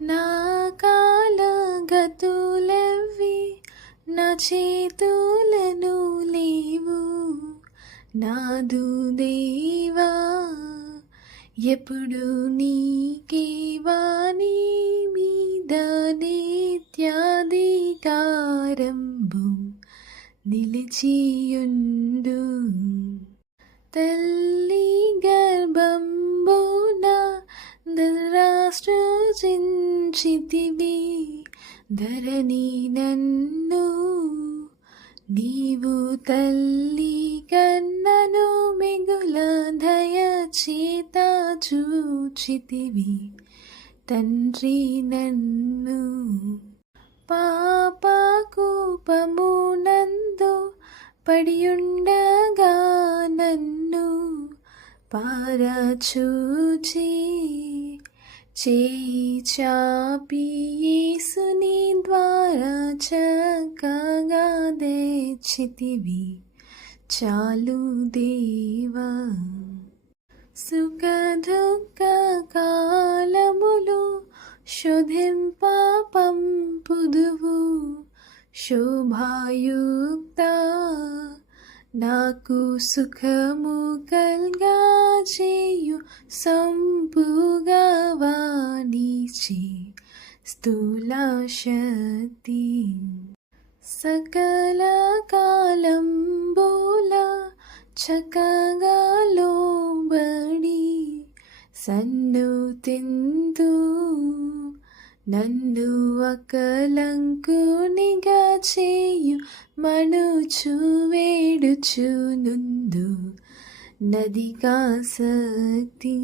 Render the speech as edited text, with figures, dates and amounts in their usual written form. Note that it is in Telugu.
నా కాలగతులెవ్వి నా చేతులను లేవు నాదు దేవా, ఎప్పుడు నీకే వాణి మీద నిత్యాధికారంబు నిలిచియుండు. తల్లి గర్భంబున సృజించితివి ధరణి నన్ను, నీవు తల్లి కన్నను మిగుల దయచేత చూచితివి తండ్రి నన్ను. పాపకూపమునందు పడియుండగా నన్ను పారచూచి చేయి చాపి యేసుని ద్వారా చక్కగా తెచ్చితివి చాలు దేవా. సుఖ దుఃఖ కాలములు శోధింప పంపుదువు శోభాయుక్త, నాకు సుఖము కల్గా చేయు సంపుగా వాణిచి స్థూల శక్తి. సకల కాలంబుల చక్కగా లోబడి సన్నుతింతు, నన్ను అకలంకునిగా చేయు మనుచు వేడుచు నుందు నదికాసక్తి.